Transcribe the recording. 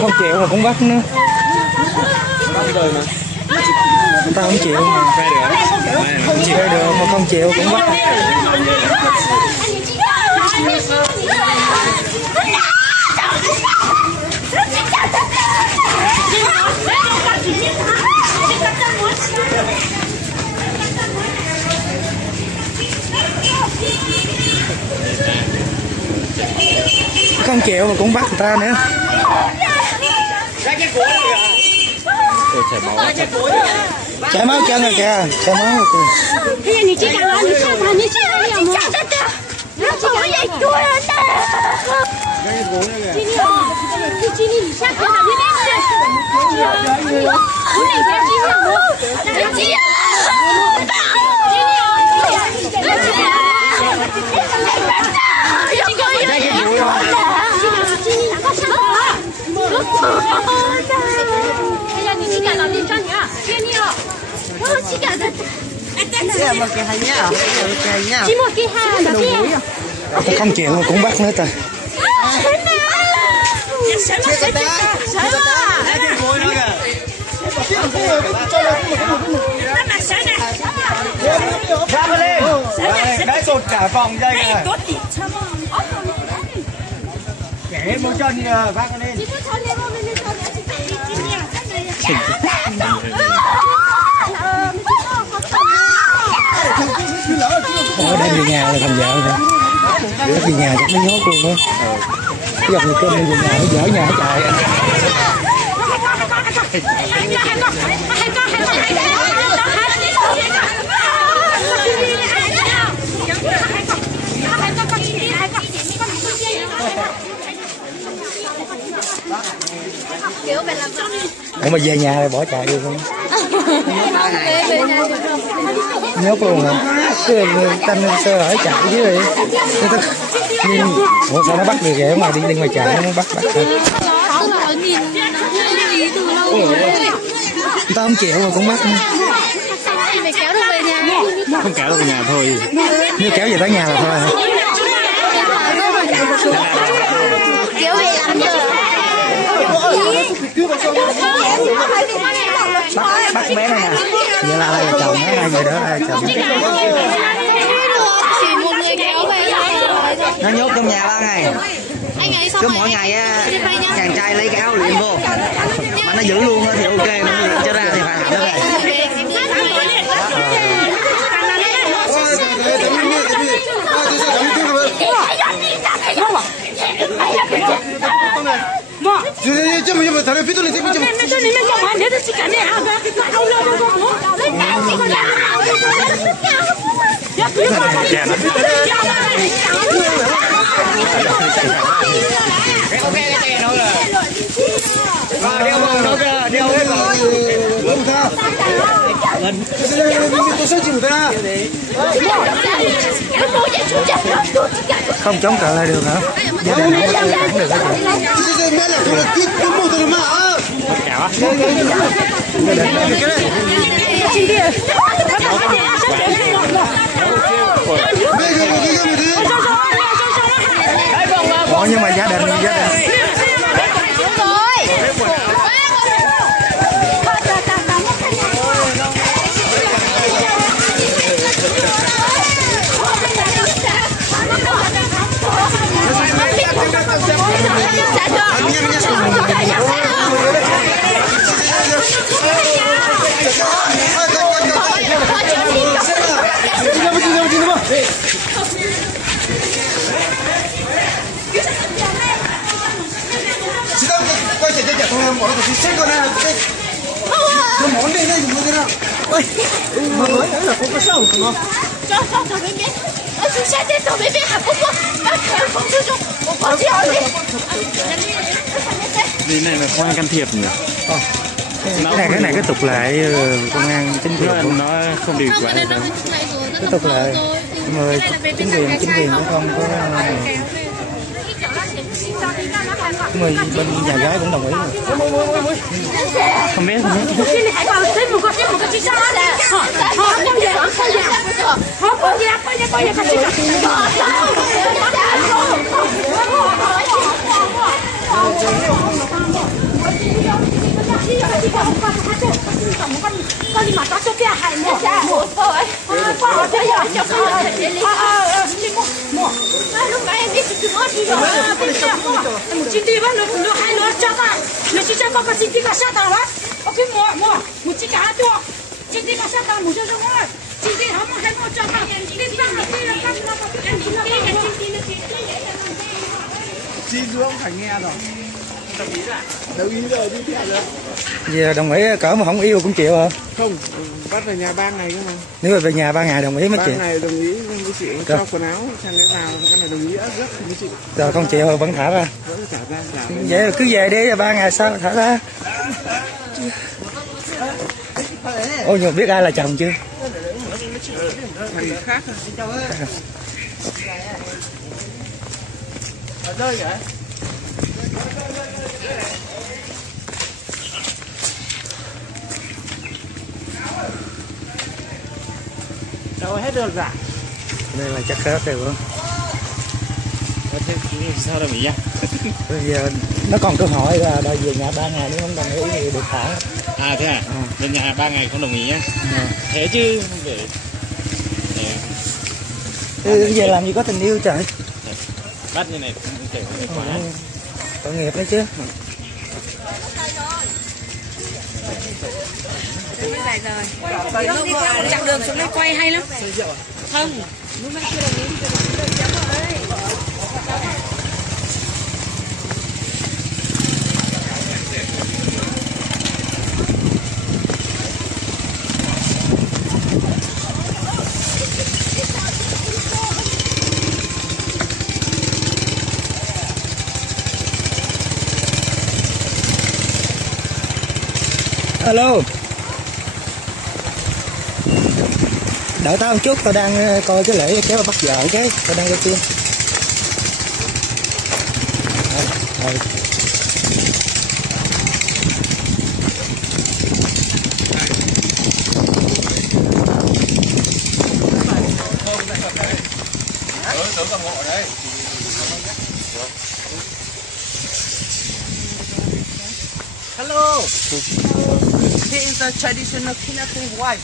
Không chịu mà cũng bắt nữa. Người ta không chịu mà. Không chịu được mà không chịu cũng bắt. Không chịu mà cũng bắt người ta nữa. Chảy máu chân rồi kìa, chảy máu rồi kìa. Bây giờ你这个了，你看他，你这个有吗？你这个也多人的。今天你下课了，你那个，我哪天今天我，今天。哎呀，你去干了，你长你啊，给你啊，我去干的。Cái mà cái hay nhá, cái hay nhá. Chỉ một cái hàng là kia. Ta không chịu mà cũng bắt nữa ta. Đã sụt cả phòng dây rồi. Kẻ một chân vác lên. Ở đây về nhà là thành vợ rồi. Để về nhà chắc nó nhốt luôn đó. Cái dòng người cơm về nhà nó dở nhà nó chạy. Ủa mà về nhà rồi bỏ chạy được không? Nhốt luôn hả? Cái tanh sơ hở chạy chứ gì? Ủa sao nó bắt được vậy mà đi ngoài chạy nó bắt thôi. Người ta không chịu mà cũng bắt. Không kéo được về nhà thôi. Nếu kéo về tới nhà là thôi hả? Kéo về làm gì? Bắt bé này nè. Vậy là hai vợ chồng, hai người đó hai vợ chồng. Nó nhốt trong nhà 3 ngày. Cứ mỗi ngày chàng trai lấy cái áo luyện vô. Mà nó giữ luôn thì ok, mà luyện cho ra thì phải hẳn nó về.这么咱们别动了，这么。那你们干嘛？你这去干那啥子？Đeo vào nó kìa, đeo hết vào. Không chống cự lại được hả? Gia đình không có thẳng được hả chị? Nhưng mà gia đình 那怎么在这？喂，我了，我上午吗？走那边，就现在走那边还不过，看风车中，我跑去哪里？ Đi này là công an can thiệp nhỉ? Cái này cái tục lại công an chính quyền Nó không điều quá. cái tục lại người chính quyền cũng không có người bên nhà gái cũng đồng ý rồi. Không biết không biết. Cái này bảo thêm một cái chiếc xe này. Họ không về, họ có nhà cái chiếc xe. Con đi mà tao cho kia hay mua. Mua thôi. Con thế giờ cho con mua. Lúc nãy em biết từ nó đi rồi. Một chiếc đi bắt nó hay nó cho ta. Nó chỉ cho con cái chiếc đi cả sát tao á. Ok mua. Một chiếc cả cho. Chiếc đi cả sát tao một cho nó. Chiếc đi không hay mua cho tao. Đi ra đi ra cắt nó. Em đi. Chi xuống phải nghe rồi. Đồng ý rồi, đi theo rồi. Giờ đồng ý cỡ mà không yêu cũng chịu hả? Không, bắt về nhà 3 ngày cơ mà. Nếu mà về nhà 3 ngày đồng ý mới 3 chịu. ngày đồng ý với chị cho quần áo, sang đấy vào, cái này đồng ý ớt thì mới chịu. Rồi không chịu vẫn thả ra. Vẫn trả ra, Vậy là cứ về đi 3 ngày sau thả ra. Ôi nhưng biết ai là chồng chưa? Thằng khác rồi. Ở đây vậy? Đâu hết được rồi. Đây là chắc khác rồi không? Sao đâu bị vậy? Bây giờ nó còn cơ hội là đòi về nhà 3 ngày nếu không đồng ý thì được thả. À thế à? Bên nhà 3 ngày không đồng ý nhá. Thế chứ không để. Thế về làm gì có tình yêu trời. Bắt như này cũng thể quá. Tội nghiệp đấy chứ. Dài rồi. Không đi theo một chặng đường xuống đây quay hay lắm. Không. Lúc nãy chưa đồng ý thì Alo. Đợi tao một chút, tao đang coi cái lễ kéo bắt vợ cái, tao đang coi phim. Rồi. Hello. He is a traditional Pinnacle wife.